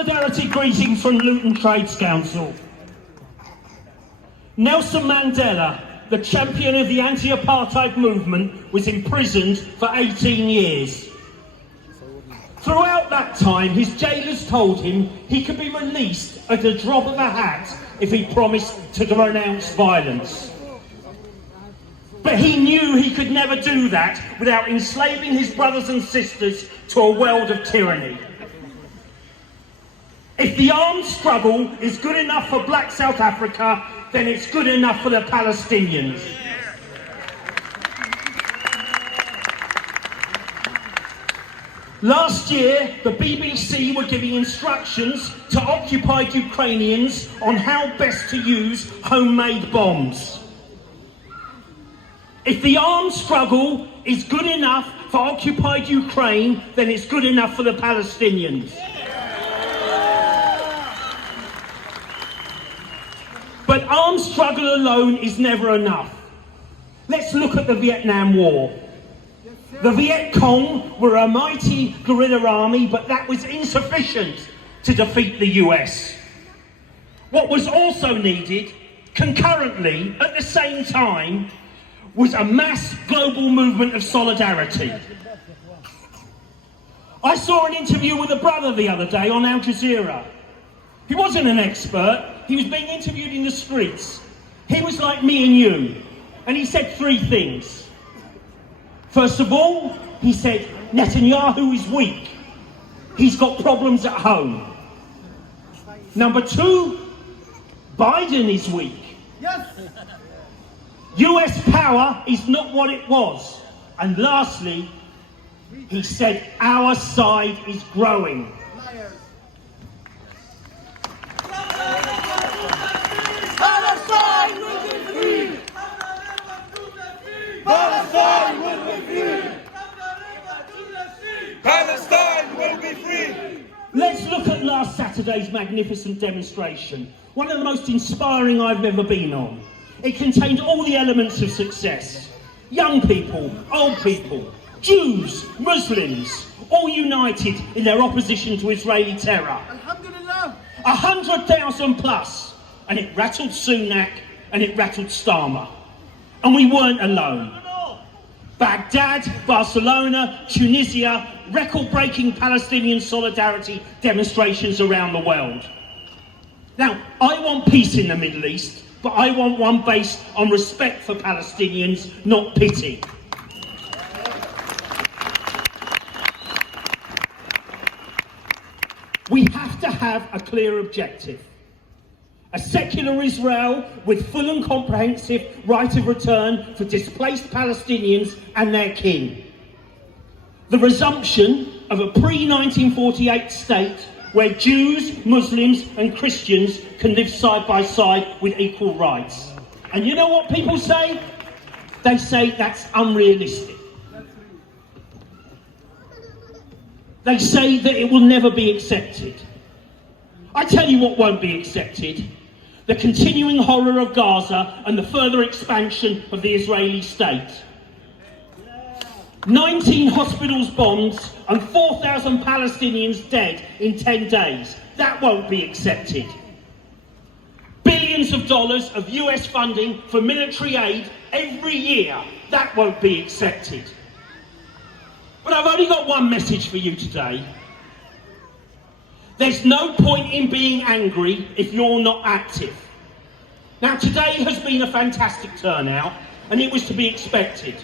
Solidarity greetings from Luton Trades Council. Nelson Mandela, the champion of the anti-apartheid movement, was imprisoned for 18 years. Throughout that time, his jailers told him he could be released at the drop of a hat if he promised to renounce violence. But he knew he could never do that without enslaving his brothers and sisters to a world of tyranny. If the armed struggle is good enough for black South Africa, then it's good enough for the Palestinians. Last year, the BBC were giving instructions to occupied Ukrainians on how best to use homemade bombs. If the armed struggle is good enough for occupied Ukraine, then it's good enough for the Palestinians. But armed struggle alone is never enough. Let's look at the Vietnam War. The Viet Cong were a mighty guerrilla army, but that was insufficient to defeat the US. What was also needed, concurrently, at the same time, was a mass global movement of solidarity. I saw an interview with a brother the other day on Al Jazeera. He wasn't an expert, he was being interviewed in the streets. He was like me and you, and he said three things. First of all, he said, Netanyahu is weak. He's got problems at home. Number two, Biden is weak. Yes. US power is not what it was. And lastly, he said, our side is growing. Palestine will be free! Palestine will be free! Palestine will be free! Let's look at last Saturday's magnificent demonstration. One of the most inspiring I've ever been on. It contained all the elements of success. Young people, old people, Jews, Muslims, all united in their opposition to Israeli terror. Alhamdulillah! 100,000 plus. And it rattled Sunak and it rattled Starmer. And we weren't alone. Baghdad, Barcelona, Tunisia, record-breaking Palestinian solidarity demonstrations around the world. Now, I want peace in the Middle East, but I want one based on respect for Palestinians, not pity. We have to have a clear objective. A secular Israel with full and comprehensive right of return for displaced Palestinians and their kin. The resumption of a pre-1948 state where Jews, Muslims and Christians can live side by side with equal rights. And you know what people say? They say that's unrealistic. They say that it will never be accepted. I tell you what won't be accepted. The continuing horror of Gaza and the further expansion of the Israeli state. 19 hospitals bombed and 4,000 Palestinians dead in 10 days. That won't be accepted. Billions of dollars of US funding for military aid every year. That won't be accepted. But I've only got one message for you today. There's no point in being angry if you're not active. Now, today has been a fantastic turnout, and it was to be expected.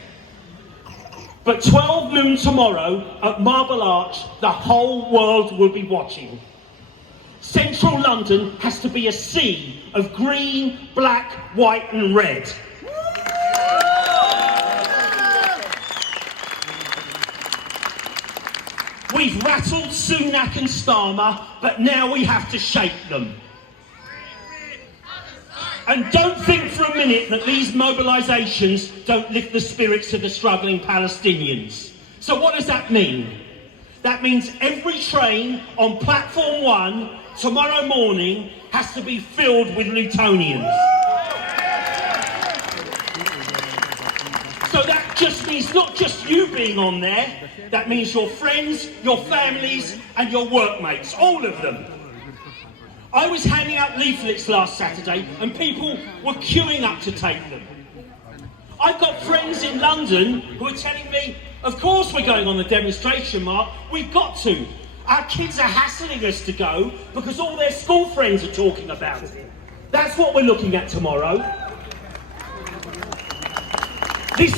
But 12 noon tomorrow at Marble Arch, the whole world will be watching. Central London has to be a sea of green, black, white and red. We've rattled Sunak and Starmer, but now we have to shake them. And don't think for a minute that these mobilisations don't lift the spirits of the struggling Palestinians. So what does that mean? That means every train on platform 1 tomorrow morning has to be filled with Lutonians. So that just means not just you being on there, that means your friends, your families and your workmates, all of them. I was handing out leaflets last Saturday and people were queuing up to take them. I've got friends in London who are telling me, of course we're going on the demonstration, Mark, we've got to. Our kids are hassling us to go because all their school friends are talking about it. That's what we're looking at tomorrow. This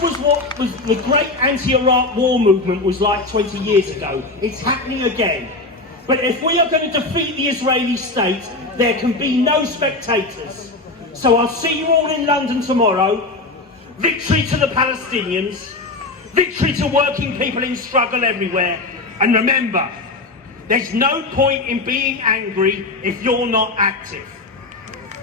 was what the great anti-Iraq war movement was like 20 years ago. It's happening again. But if we are going to defeat the Israeli state, there can be no spectators. So I'll see you all in London tomorrow. Victory to the Palestinians. Victory to working people in struggle everywhere. And remember, there's no point in being angry if you're not active.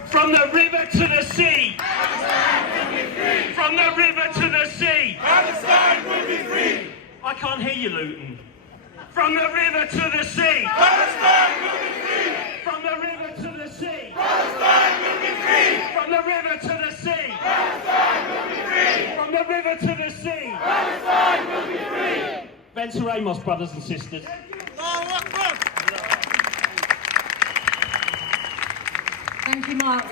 From the river to the sea. Palestine will be free. From the river to the sea. Palestine will be free. I can't hear you, Luton. From the river to the sea. Palestine will be free. From the river to the sea. Palestine will be free. From the river to the sea. Palestine will be free. From the river to the sea. Palestine will be free. Venture Amos, brothers and sisters. Thank you, Mark.